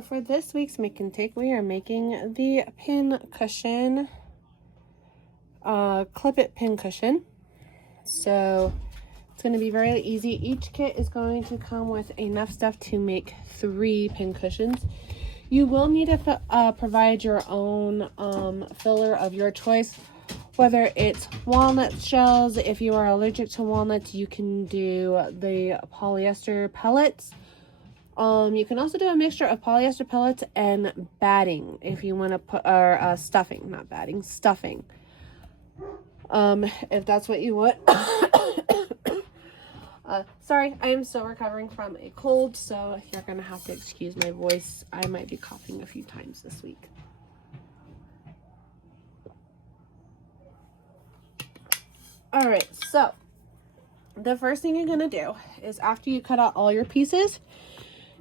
So for this week's Make and Take, we are making the pin cushion, clip it pin cushion. So it's going to be very easy. Each kit is going to come with enough stuff to make 3 pin cushions. You will need to provide your own filler of your choice, whether it's walnut shells. If you are allergic to walnuts, you can do the polyester pellets. You can also do a mixture of polyester pellets and batting if you want to put, or stuffing, not batting, stuffing. If that's what you want. Sorry, I am still recovering from a cold, so you're gonna have to excuse my voice. I might be coughing a few times this week. All right, so the first thing you're gonna do is after you cut out all your pieces,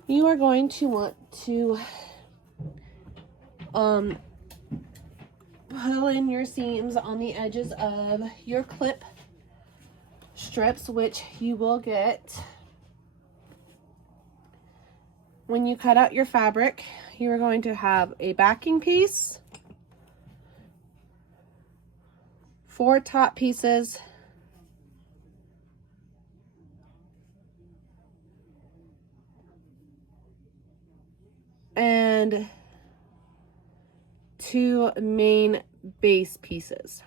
you are going to want to pull in your seams on the edges of your clip strips, which you will get when you cut out your fabric. You are going to have a backing piece, 4 top pieces, and 2 main base pieces,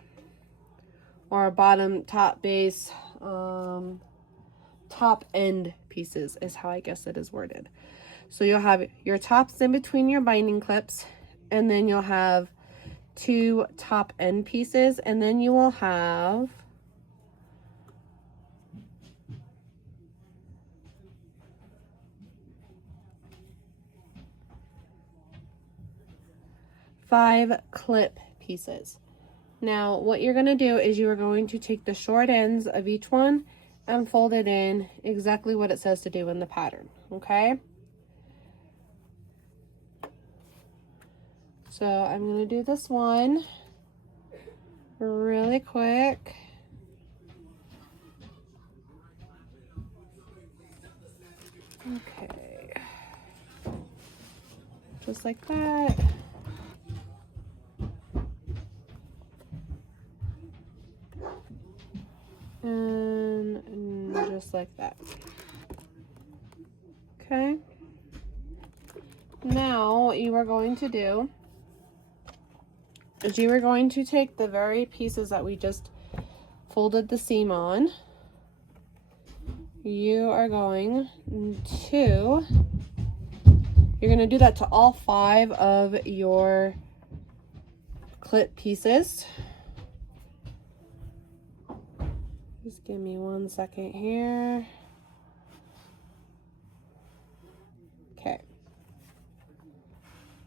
or bottom, top, base, top end pieces is how I guess it is worded. So you'll have your tops in between your binding clips, and then you'll have 2 top end pieces, and then you will have 5 clip pieces. Now what you're going to do is you are going to take the short ends of each one and fold it in exactly what it says to do in the pattern, okay? So I'm going to do this one really quick. Okay. Just like that. And just like that. Okay. Now what you are going to do is you are going to take the very pieces that we just folded the seam on. You're going to do that to all 5 of your clip pieces. Just give me 1 second here. Okay.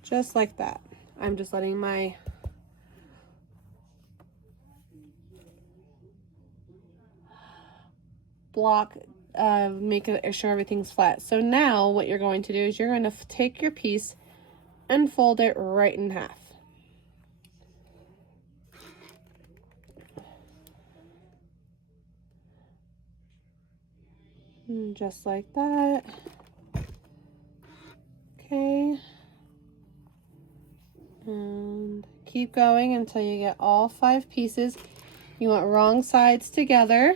Just like that. I'm just letting my block make sure everything's flat. So now what you're going to do is you're going to take your piece and fold it right in half. And just like that. Okay. And keep going until you get all 5 pieces. You want wrong sides together.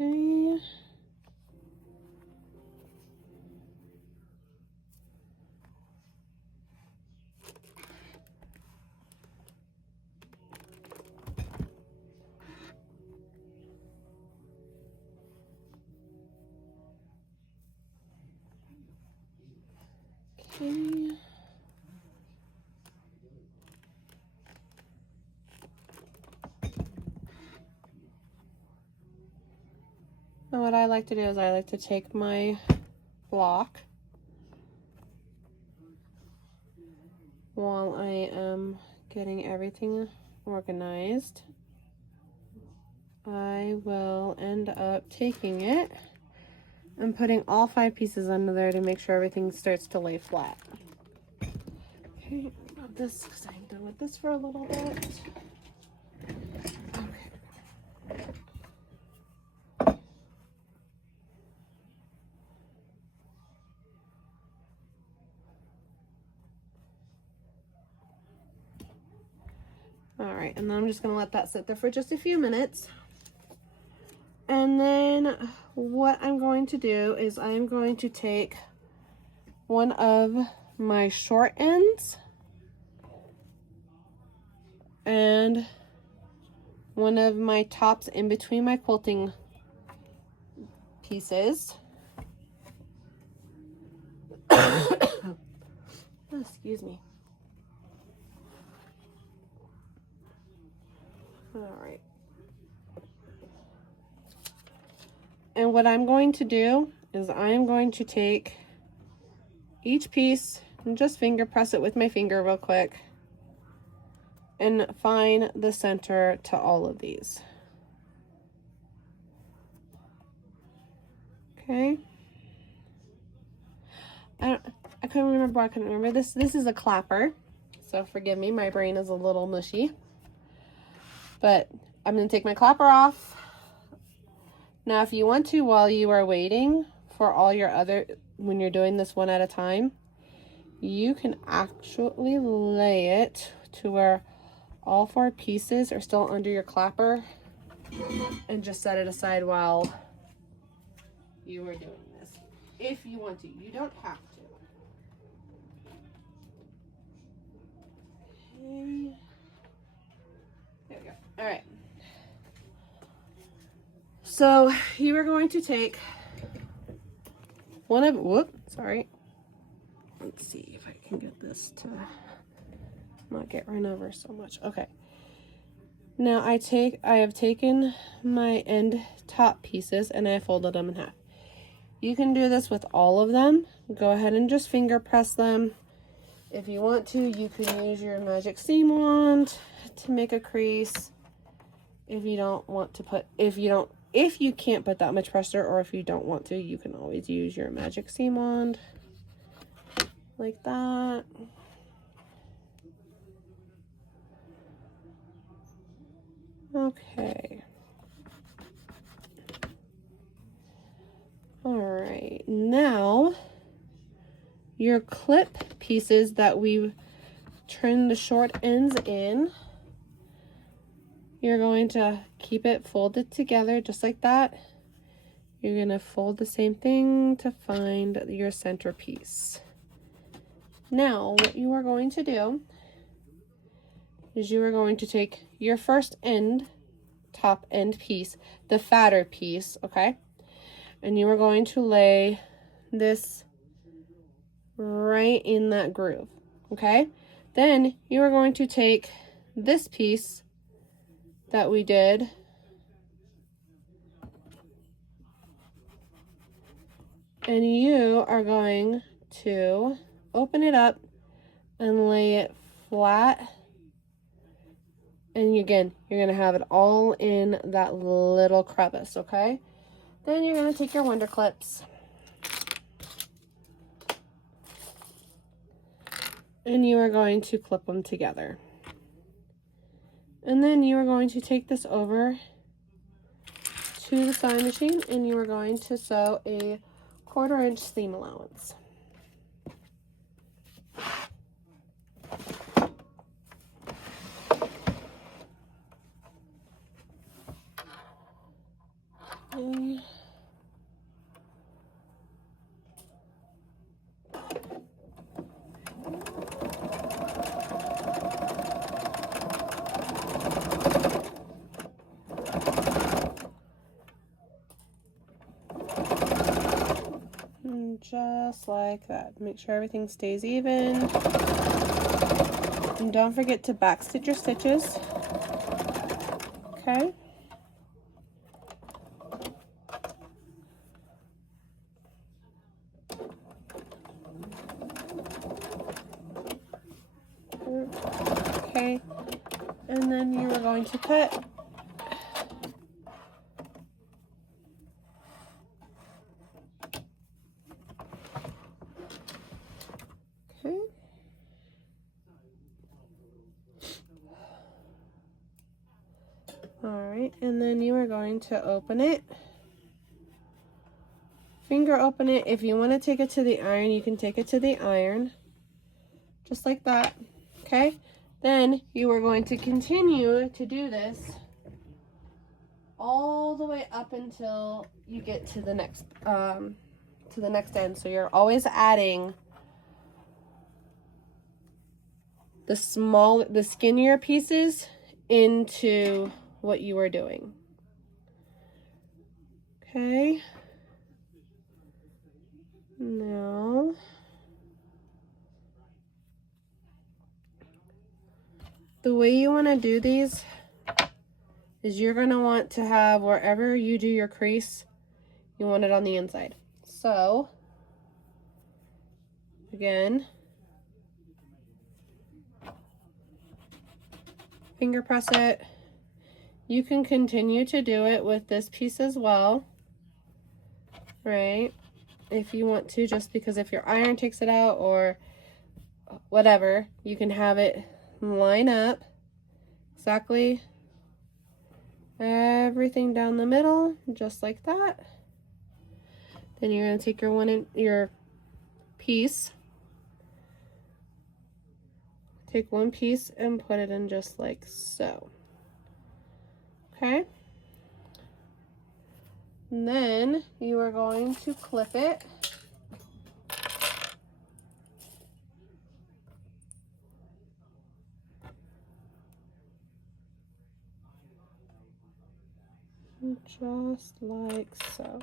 Okay. Okay. And what I like to do is I like to take my block while I am getting everything organized. I will end up taking it and putting all 5 pieces under there to make sure everything starts to lay flat. Okay, got this because I'm done with this for a little bit. Okay. All right, and then I'm just gonna let that sit there for just a few minutes. And then what I'm going to do is I'm going to take one of my short ends and one of my tops in between my quilting pieces. Oh, excuse me. All right. And what I'm going to do is I'm going to take each piece and just finger press it with my finger real quick and find the center to all of these. Okay. I couldn't remember. I couldn't remember this. This is a clapper, so forgive me. My brain is a little mushy. But I'm going to take my clapper off. Now, if you want to, while you are waiting for all your other, when you're doing this one at a time, you can actually lay it to where all 4 pieces are still under your clapper and just set it aside while you are doing this. If you want to, you don't have to. Okay. There we go. All right. So you are going to take one of, let's see if I can get this to not get run over so much. Okay. Now I have taken my end top pieces and I folded them in half. You can do this with all of them. Go ahead and just finger press them. If you want to, you can use your magic seam wand to make a crease. If you don't want to put, if you can't put that much pressure, or if you don't want to, you can always use your magic seam wand like that. Okay. All right, now your clip pieces that we trimmed the short ends in, you're going to keep it folded together just like that. You're going to fold the same thing to find your center piece. Now, what you are going to do is you are going to take your first end, top end piece, the fatter piece, okay? And you are going to lay this right in that groove, okay? Then you are going to take this piece that we did and you are going to open it up and lay it flat. And again, you're going to have it all in that little crevice, okay? Then you're going to take your Wonder Clips and you are going to clip them together. And then you are going to take this over to the sewing machine and you are going to sew a 1/4 inch seam allowance. Okay. And just like that. Make sure everything stays even. And don't forget to backstitch your stitches. Okay. Okay. And then you are going to cut. Okay. Alright, and then you are going to open it. Finger open it. If you want to take it to the iron, you can take it to the iron. Just like that. Okay? Then you are going to continue to do this all the way up until you get to the next end. So you're always adding the skinnier pieces into what you are doing. Okay. Now the way you want to do these is you're going to want to have wherever you do your crease, you want it on the inside. So again, finger press it. You can continue to do it with this piece as well, right? If you want to, just because if your iron takes it out or whatever, you can have it line up exactly everything down the middle, just like that. Then you're going to take your piece, take one piece and put it in just like so. Okay. And then you are going to clip it. Just like so.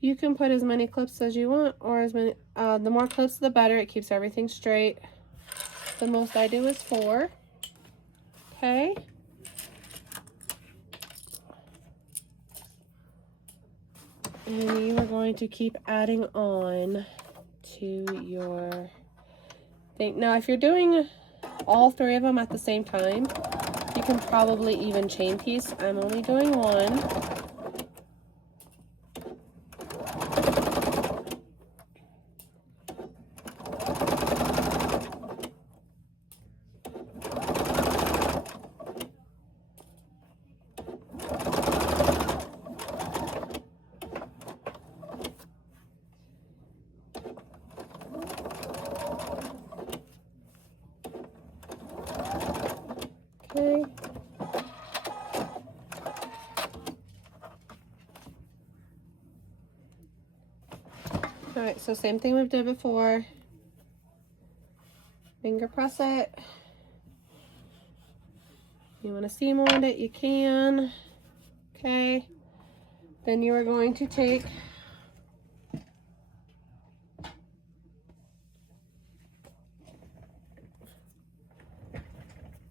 You can put as many clips as you want, or as many, the more clips the better. It keeps everything straight. The most I do is 4. Okay. And you are going to keep adding on to your thing. Now, if you're doing all 3 of them at the same time, you can probably even chain piece. I'm only doing 1. Okay. All right, so same thing we've did before. Finger press it. You want to seam on it, you can. Okay. Then you are going to take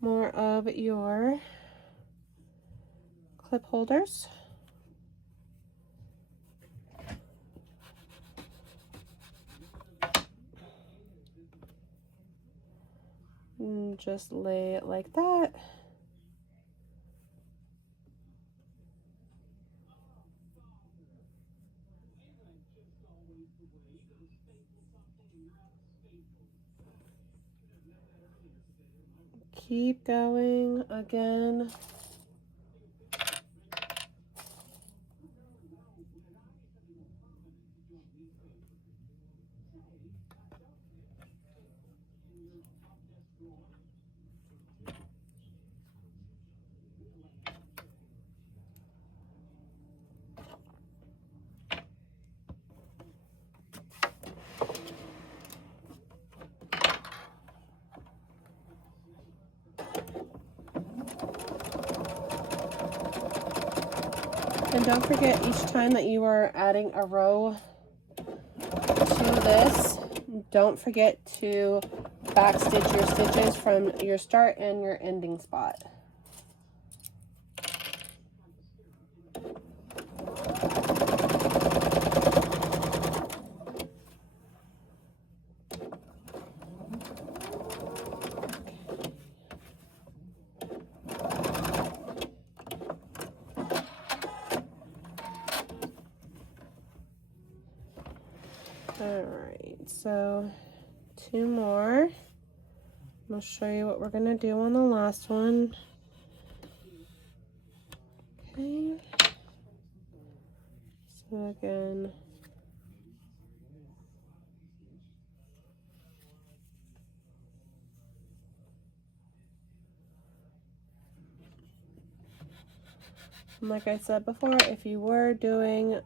more of your clip holders. And just lay it like that. Keep going again. And don't forget, each time that you are adding a row to this, don't forget to backstitch your stitches from your start and your ending spot. Alright, so 2 more. I'll show you what we're going to do on the last one. Okay. So again, And like I said before, if you were doing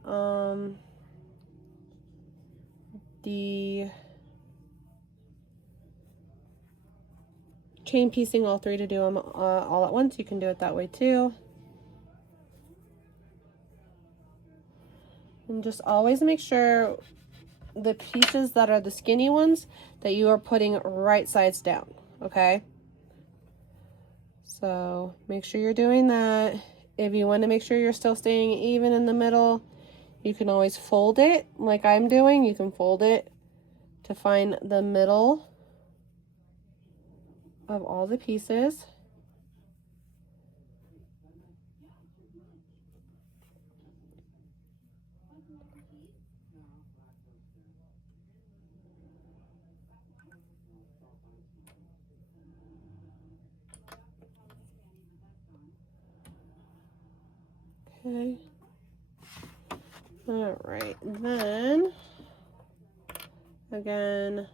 the chain piecing all three to do them all at once, you can do it that way too. And just always make sure the pieces that are the skinny ones that you are putting right sides down, okay? So make sure you're doing that. If you want to make sure you're still staying even in the middle, you can always fold it like I'm doing. You can fold it to find the middle of all the pieces. Okay. All right, then again,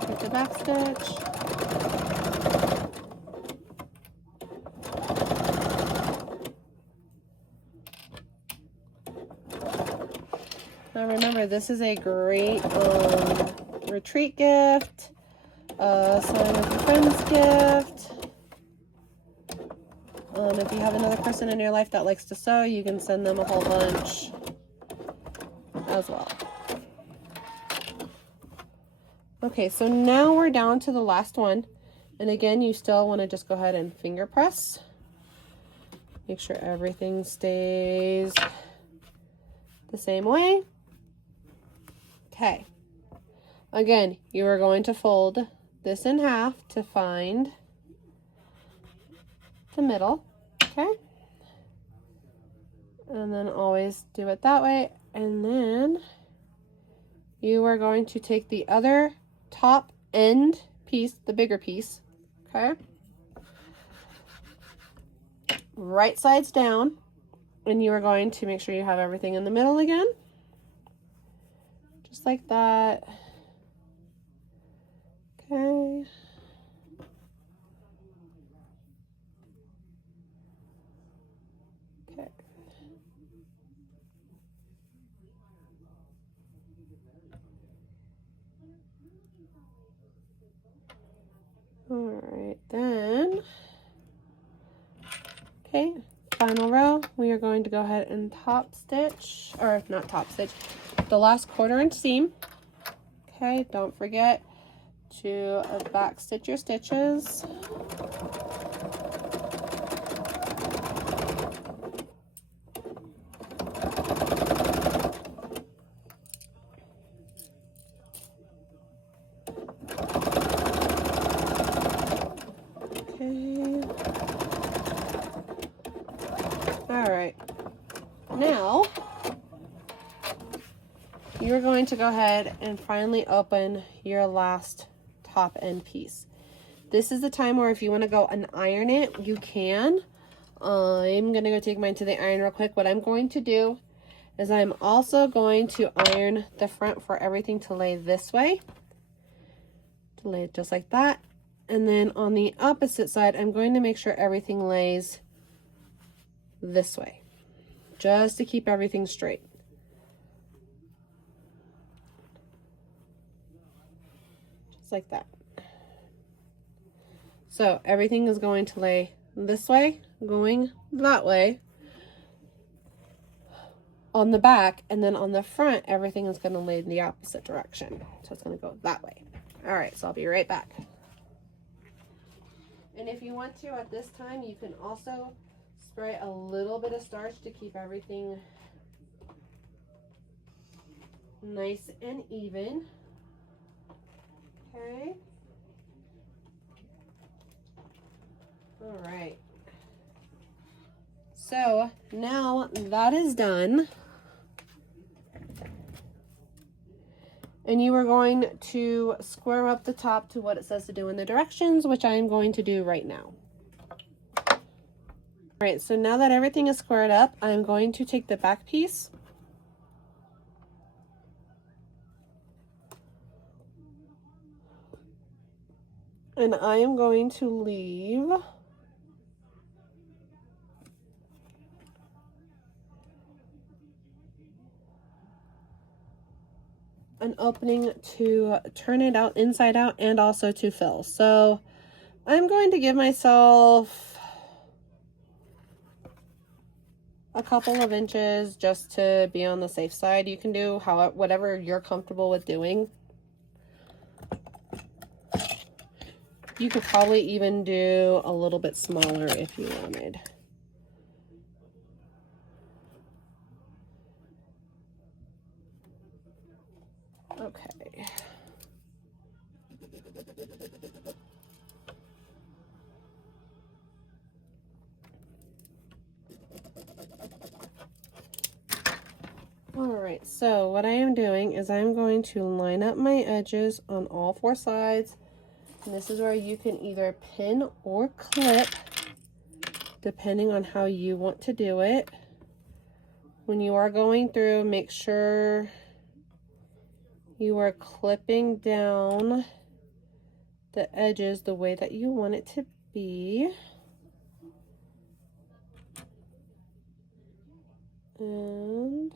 take the back stitch. Now remember, this is a great retreat gift, sewing with your friend's gift. If you have another person in your life that likes to sew, you can send them a whole bunch as well. Okay, so now we're down to the last one. And again, you still want to just go ahead and finger press. Make sure everything stays the same way. Okay. Again, you are going to fold this in half to find the middle. Okay. And then always do it that way. And then you are going to take the other top end piece, the bigger piece, okay? Right sides down, and you are going to make sure you have everything in the middle again. Just like that. Okay. Okay. All right, then. Okay, final row, we are going to go ahead and top stitch, or not top stitch, the last 1/4 inch seam. Okay, don't forget to back stitch your stitches. Okay. All right. Now, you're going to go ahead and finally open your last top end piece. This is the time where if you want to go and iron it, you can. I'm going to go take mine to the iron real quick. What I'm going to do is I'm also going to iron the front for everything to lay this way. To lay it just like that. And then on the opposite side, I'm going to make sure everything lays this way, just to keep everything straight. Just like that. So everything is going to lay this way, going that way on the back, and then on the front, everything is going to lay in the opposite direction. So it's going to go that way. All right, so I'll be right back. And if you want to, at this time, you can also spray a little bit of starch to keep everything nice and even. Okay. All right. So now that is done. And you are going to square up the top to what it says to do in the directions, which I am going to do right now. All right, so now that everything is squared up, I'm going to take the back piece and I am going to leave an opening to turn it out inside out and also to fill. So I'm going to give myself a couple of inches just to be on the safe side. You can do whatever you're comfortable with doing. You could probably even do a little bit smaller if you wanted. Okay. Alright, so what I am doing is I'm going to line up my edges on all four sides. And this is where you can either pin or clip, depending on how you want to do it. When you are going through, make sure you are clipping down the edges the way that you want it to be. And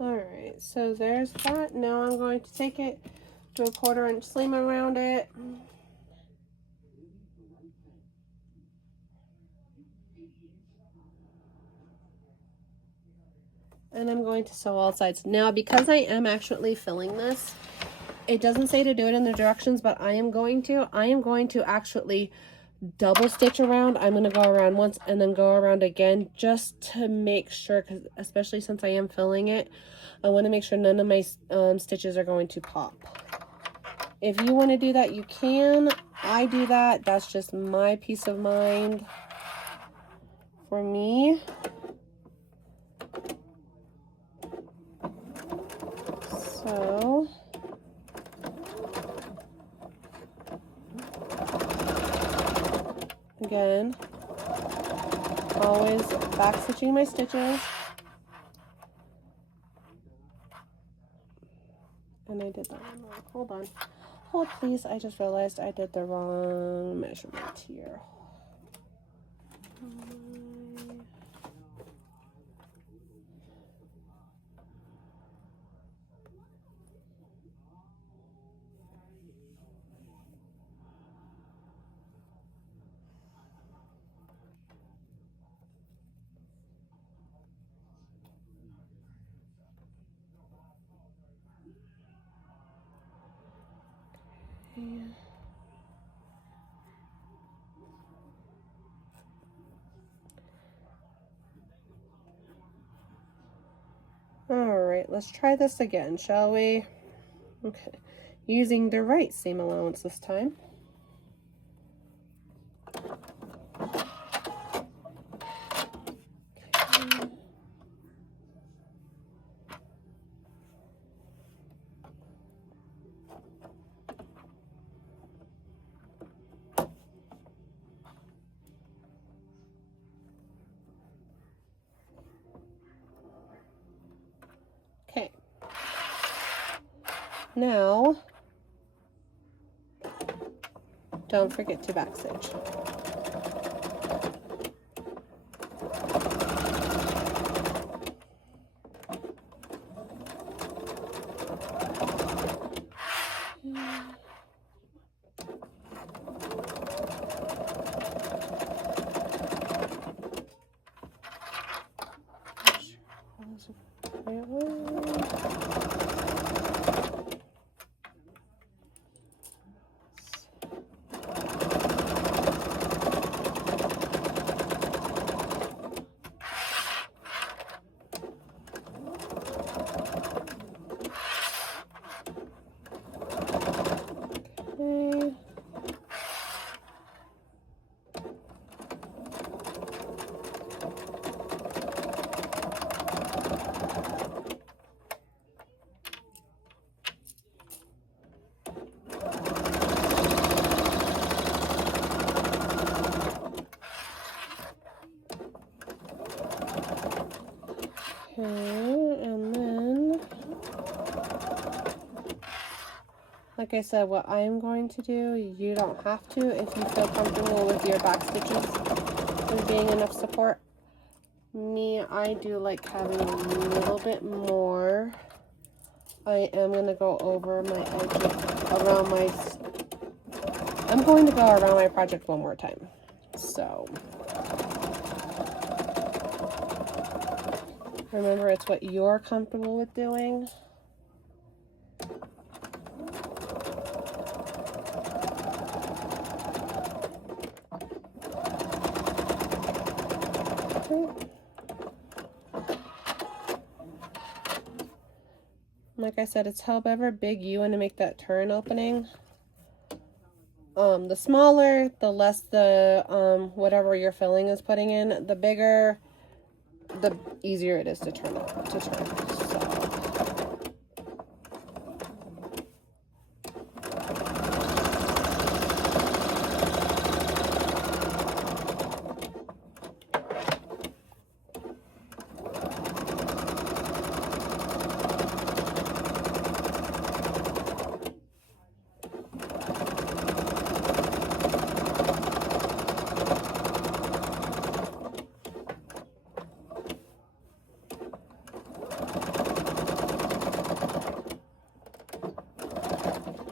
alright, so there's that. Now I'm going to take it, do a 1/4 inch seam around it. And I'm going to sew all sides. Now, because I am actually filling this, it doesn't say to do it in the directions, but I am going to actually double stitch around. I'm going to go around once and then go around again just to make sure, because especially since I am filling it, I want to make sure none of my stitches are going to pop. If you want to do that, you can. I do that. That's just my peace of mind for me. So again, always back stitching my stitches. And I did that one wrong. Hold on. Hold please. I just realized I did the wrong measurement here. Alright, let's try this again, shall we? Okay, using the right seam allowance this time. Okay. Now, don't forget to backstitch. Like I said, what I am going to do, you don't have to if you feel comfortable with your back stitches and being enough support. Me, I do like having a little bit more. I am going to go over my edge around my, I'm going to go around my project one more time. So, remember, it's what you're comfortable with doing. Like I said, it's however big you want to make that turn opening. The smaller, the less the whatever you're filling is putting in. The bigger, the easier it is to turn. So.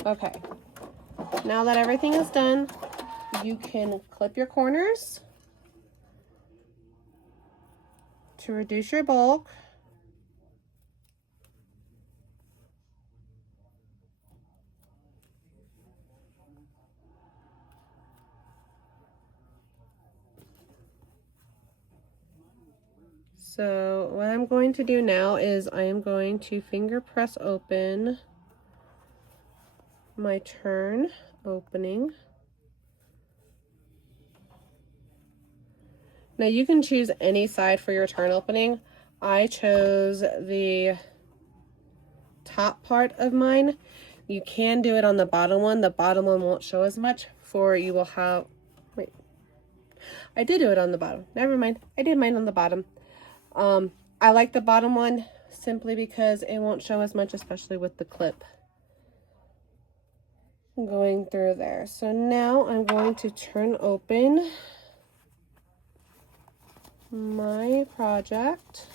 Okay, now that everything is done, you can clip your corners to reduce your bulk. So what I'm going to do now is I am going to finger press open my turn opening. Now you can choose any side for your turn opening. I chose the top part of mine. You can do it on the bottom one. The bottom one won't show as much, for you will have, wait, I did do it on the bottom. Never mind, I did mine on the bottom. I like the bottom one simply because it won't show as much, especially with the clip going through there. So now I'm going to turn open my project.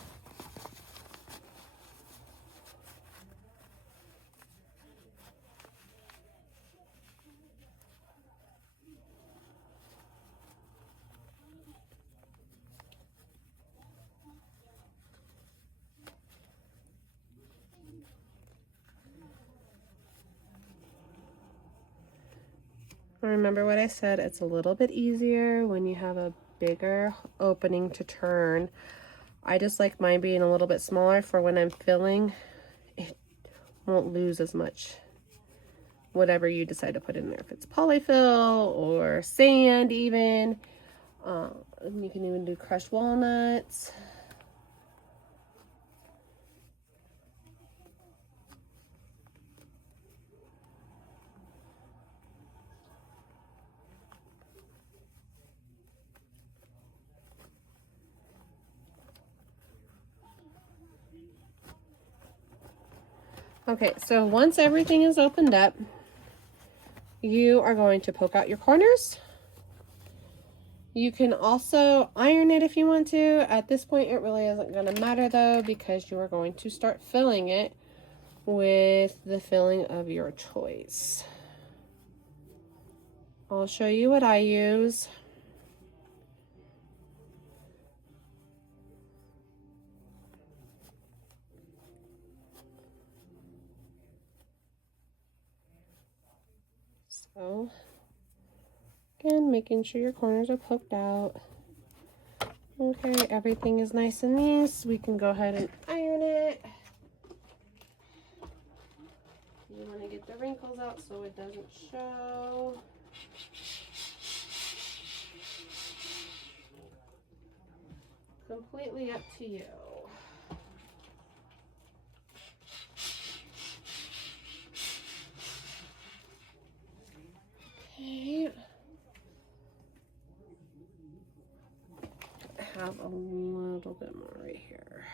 Remember what I said, it's a little bit easier when you have a bigger opening to turn. I just like mine being a little bit smaller for when I'm filling. It won't lose as much, whatever you decide to put in there. If it's polyfill or sand even. You can even do crushed walnuts. Okay, so once everything is opened up, you are going to poke out your corners. You can also iron it if you want to. At this point, it really isn't going to matter though, because you are going to start filling it with the filling of your choice. I'll show you what I use. So, again, making sure your corners are poked out. Okay, everything is nice and nice. We can go ahead and iron it. You want to get the wrinkles out so it doesn't show. Completely up to you. Okay. I have a little bit more right here.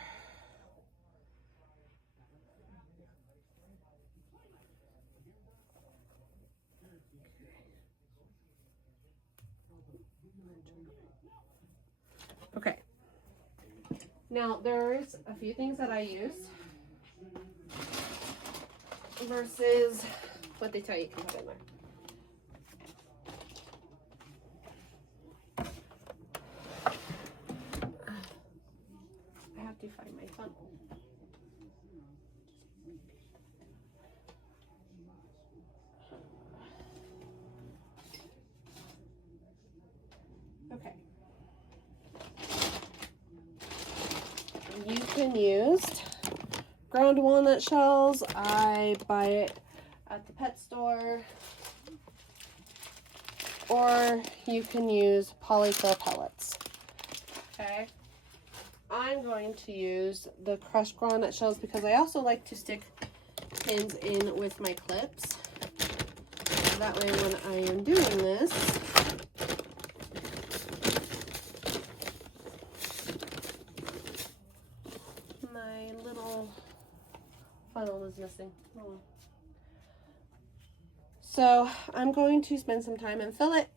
Okay. Now, there's a few things that I use versus what they tell you can put in there. I have to find my funnel. Okay. You can use ground walnut shells. I buy it at the pet store. Or you can use polyfill pellets. Okay. I'm going to use the crushed walnut shells because I also like to stick pins in with my clips. So that way when I am doing this, my little funnel is missing. Oh. So I'm going to spend some time and fill it,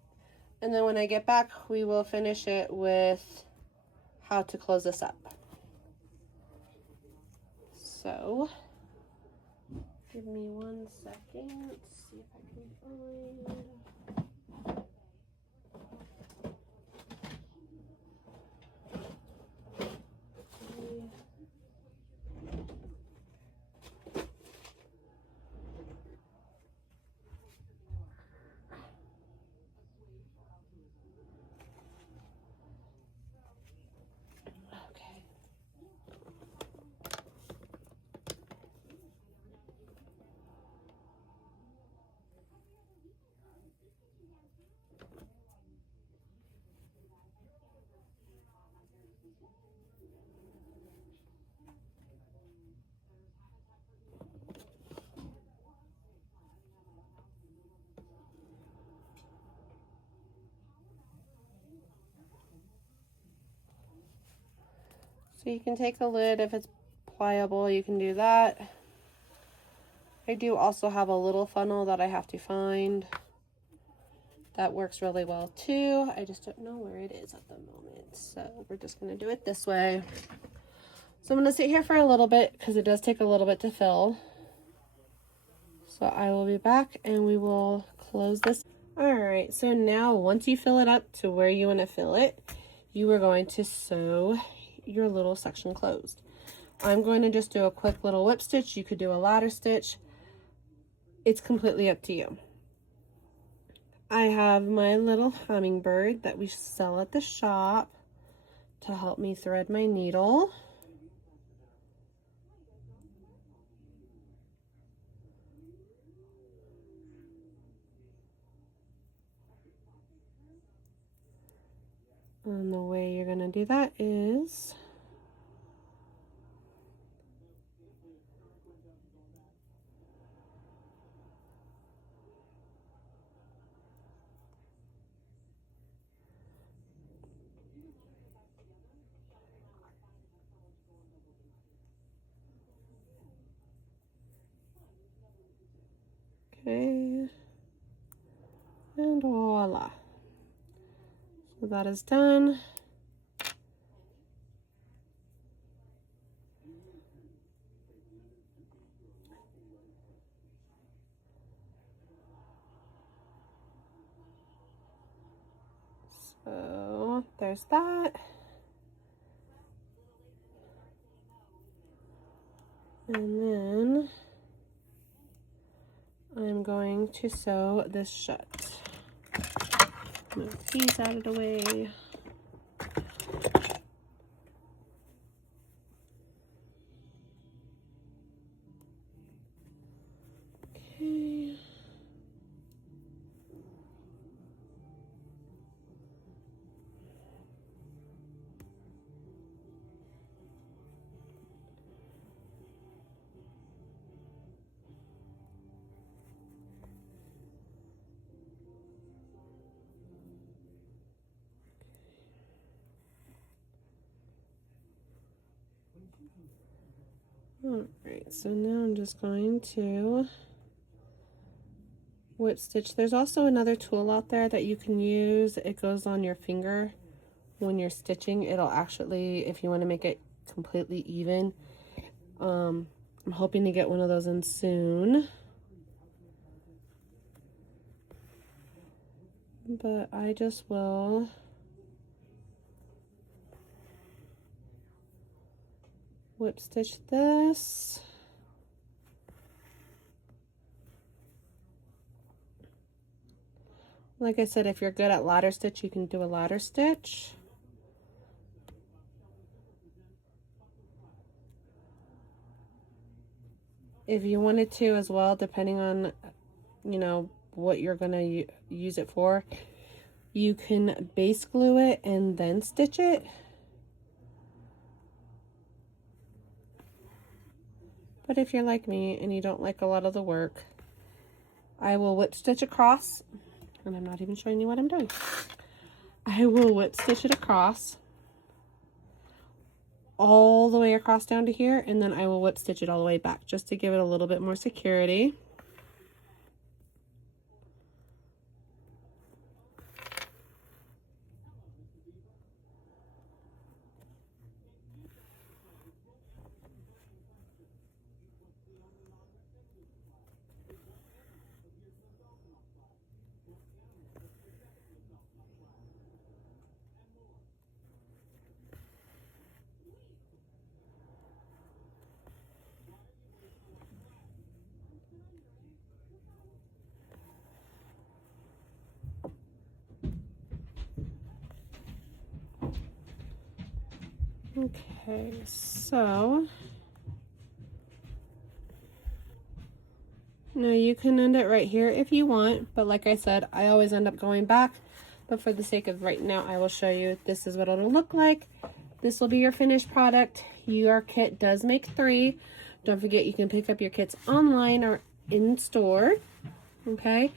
and then when I get back, we will finish it with how to close this up. So give me 1 second, see if I can find. So you can take the lid, if it's pliable, you can do that. I do also have a little funnel that I have to find that works really well too. I just don't know where it is at the moment. So we're just gonna do it this way. So I'm gonna sit here for a little bit because it does take a little bit to fill. So I will be back and we will close this. All right, so now once you fill it up to where you wanna fill it, you are going to sew your little section closed. I'm going to just do a quick little whip stitch. You could do a ladder stitch. It's completely up to you. I have my little hummingbird that we sell at the shop to help me thread my needle. And the way you're gonna do that is okay, and voila. So that is done. So there's that. And then I'm going to sew this shut. Move these out of the way. Okay. All right, so now I'm just going to whip stitch. There's also another tool out there that you can use. It goes on your finger when you're stitching, it'll actually, if you want to make it completely even. I'm hoping to get one of those in soon. But I just will whip stitch this. Like I said, if you're good at ladder stitch, you can do a ladder stitch. If you wanted to as well, depending on, you know, what you're going to use it for, you can base glue it and then stitch it. But if you're like me and you don't like a lot of the work, I will whip stitch across, and I'm not even showing you what I'm doing. I will whip stitch it across, all the way across down to here, and then I will whip stitch it all the way back just to give it a little bit more security. Okay, so now you can end it right here if you want, but like I said, I always end up going back. But for the sake of right now, I will show you this is what it'll look like. This will be your finished product. Your kit does make 3. Don't forget, you can pick up your kits online or in store. Okay,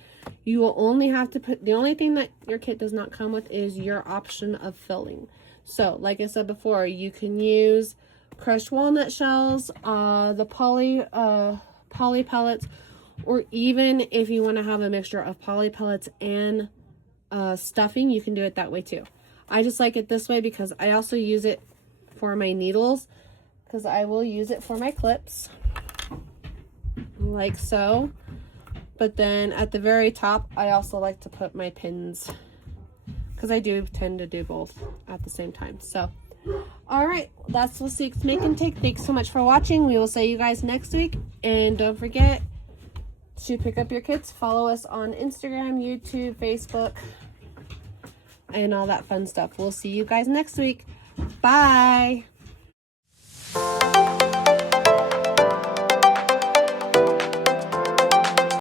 you will only have to put, the only thing that your kit does not come with is your option of filling. So like I said before, you can use crushed walnut shells, the poly pellets, or even if you want to have a mixture of poly pellets and stuffing, you can do it that way too. I just like it this way because I also use it for my needles, because I will use it for my clips like so. But then at the very top, I also like to put my pins, because I do tend to do both at the same time. So, all right, that's Little Secrets Make and Take. Thanks so much for watching. We will see you guys next week. And don't forget to pick up your kits. Follow us on Instagram, YouTube, Facebook, and all that fun stuff. We'll see you guys next week. Bye.